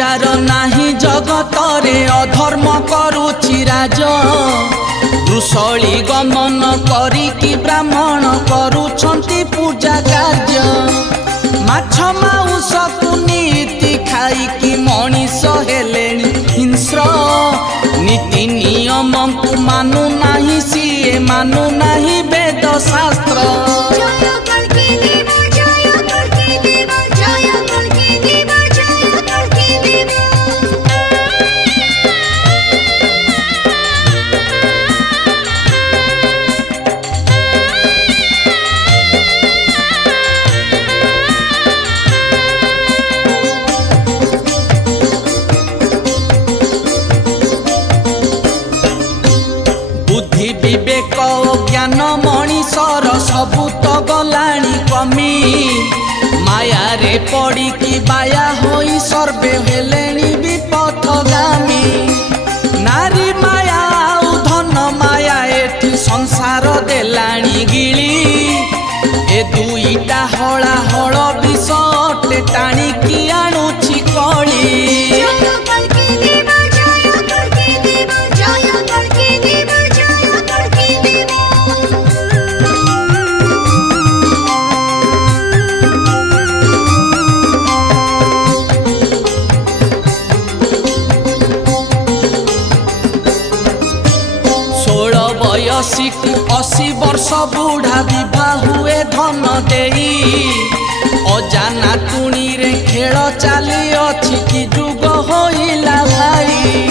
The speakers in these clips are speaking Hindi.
विचार नाही जगत रे अधर्म करुछि राज रुसली गमन करिकी ब्राह्मण करुछंती पूजा कार्य माछ माउस को नीति खाइकी मनीष हेलेनी हिंस्र नीति नियम को मानु नाही सिए मानु नाही वेद शास्त्र विवेक ज्ञान मनीषर सबू तो गलाणी कमी माया रे पड़ी कि बाया होई सर्वे हेलेनी विपथगामी नारी माया आउ धन माया एठी संसार देलाणी गिली ए दुईटा हला हल विष अटे टाणी कि आणुछि कली अशी वर्ष बुढ़ा विवाह हुए धन देई अजाना तुणी रे खेल चली अच्छी कि जुग होइला भाई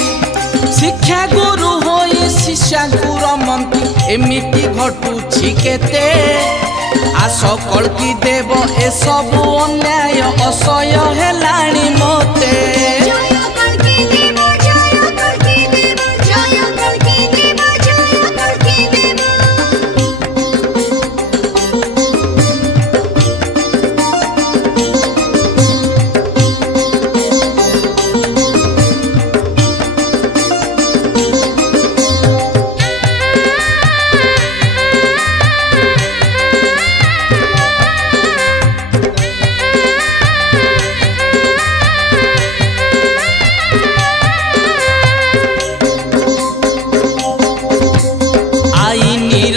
शिक्षा गुरु होई शिष्या गुरु मंत्री एमिति घटुछि केते आस कल्की देव ए सबु अन्याय असह्य हेलाणी मोते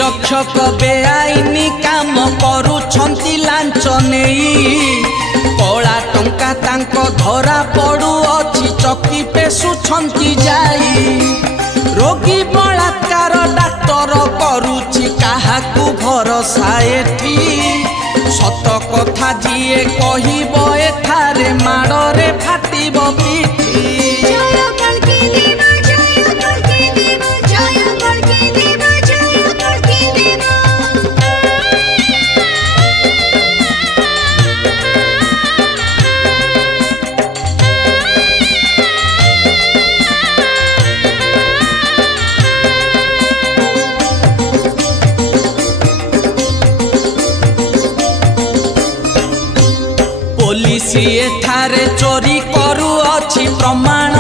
रक्षक बेआईनी काम करुछंती लांच नेई कला टंका तांको धरा पड़ू अछि चकी पेसुछंती जाई रोगी बलात्कार डाक्टर करुछि काहाकू भरोसा एठी सत कथा जिए कहिबो एठारे माड़रे फाटिबो पिठी पुलिस एठारे चोरी करू अछि प्रमाण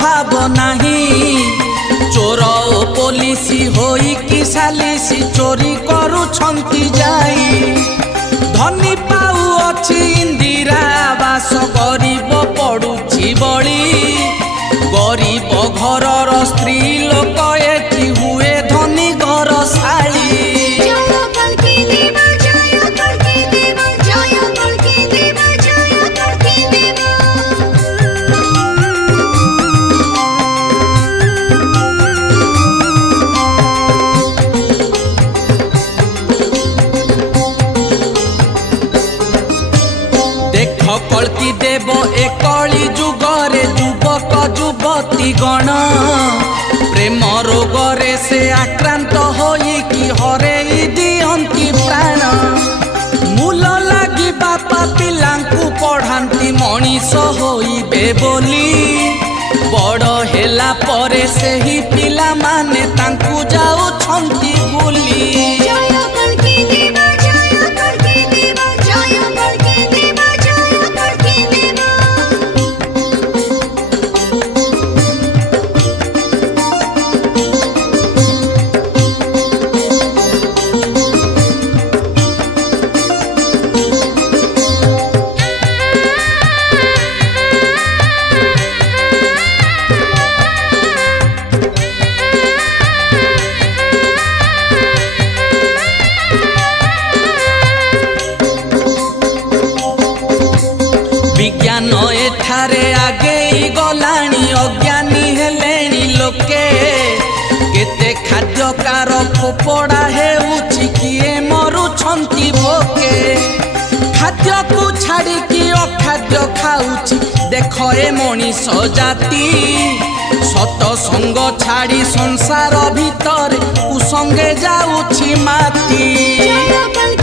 भाव नाही चोर ओ पुलिस होई कि सालिसी चोरी करू छंती जाई धनी पाऊ अछि इंदिरा आवास गरीब पड़ुछि बळी गरीब घरर स्त्री लोक एठी हुए धनी घर साली कल्की देव एकली जुगरे युवक युवती गण प्रेम रोगरे से आक्रांत होई कि हरेई दियंती प्राण मूल लगी बापा पिलांकु पढ़ांती मनीष होइबे बोली बड़ हेला परे से ही पिला माने तांकु जाउछंती भूली खाद्य खाऊची देख ए मनीष जाति सत संग छाड़ी संसार भीतर कुसंगे जाऊची माती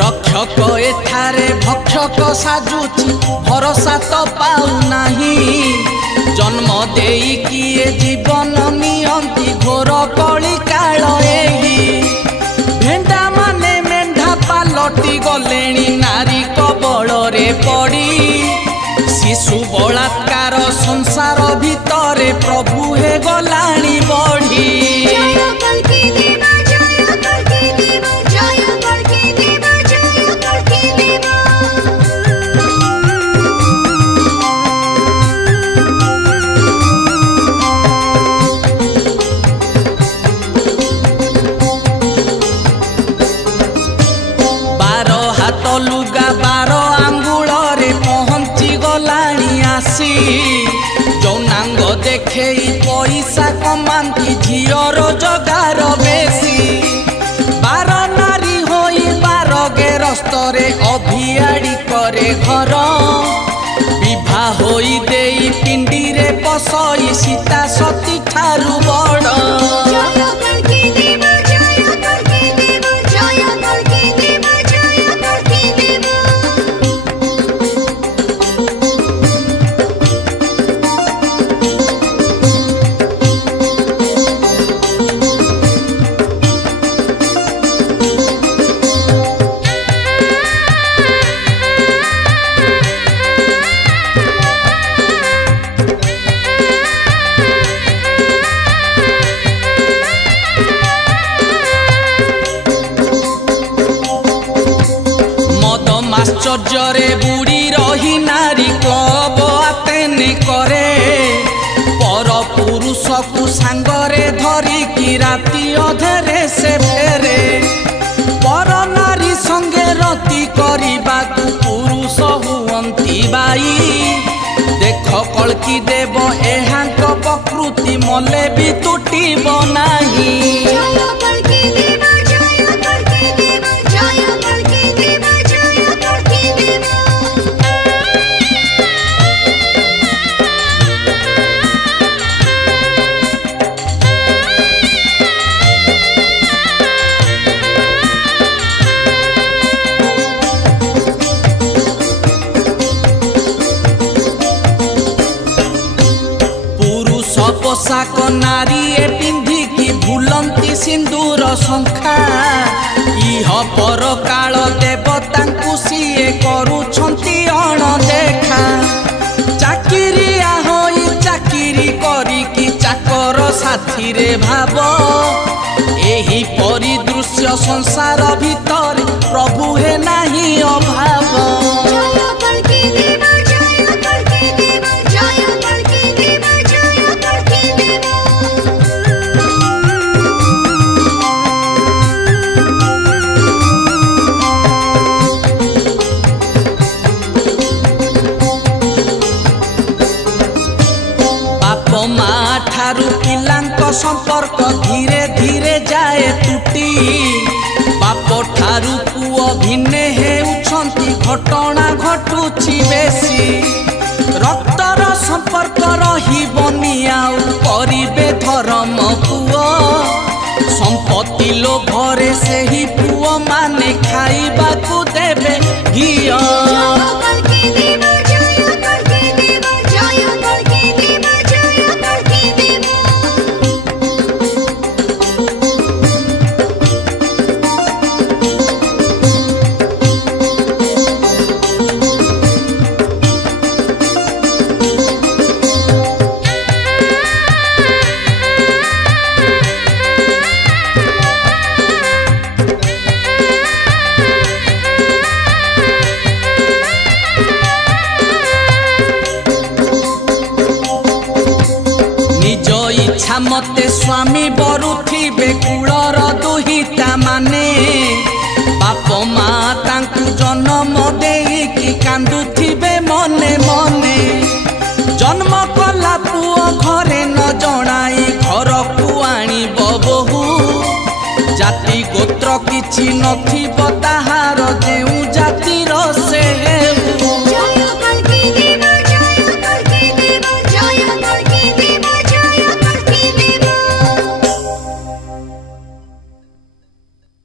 रक्षक एठारे भक्षक साजुची भरोसा तो पाऊ नाही जन्म देई किए जीवन नियंती घोर कली काल एही भेंडा माने मेंढा पालटी गलेणी नारी कबल रे पड़ी शिशु बलात्कार संसार भितरे प्रभु हे गलाणी बढ़ी लुगा 12 आंगुल रे पहुंची गलाणी आसी जौनांग देखे पैसा कमांती झीर रोजगार बेसी 12 नारी होई 12 गेरस्तरे अभियाड़ी करे घर विवाह होई देई पिंडी रे पसई सीता सती ठारू बड़ आश्चर्य बुड़ी रही नारी क्लब आतेने करे पर पुरुष को सांगरे धरी कि राति अधेरे से फेरे पर नारी संगे रति करबा पुरुष हुअंती बाई देख कलकी देव एहांक प्रकृति मले भी तुटिब नाही पोशाक नारी पिंधिकी भूलंती सिंदूर शंखा इह पर काल देवता सीए करुछंती अणदेखा चाकिरिया होई चाकिरी करिकी चाकर साथी रे भाव एही परिदृश्य संसार भीतर प्रभु हे नाही अभाव माँ ठारू पिलांक संपर्क धीरे धीरे जाए टूटी बाप ठारू पुओ भिन्ने हेउछंती घटना घटुची बेसी रक्तर संपर्क रहिबनी आउ करिबे धर्म पुओ संपत्ति लोभरे सेही पुओ माने खाइबाकू देबे घिया मते स्वामी बरुथिबे कूलर दुहिता माने बाप माँ तांकु जन्म देकी कांदुथिबे मने मने जन्म कला पुओ घरे न जणाई घर को आनिब बहु जाति गोत्र किछि नथिब ताहार जेउ जाति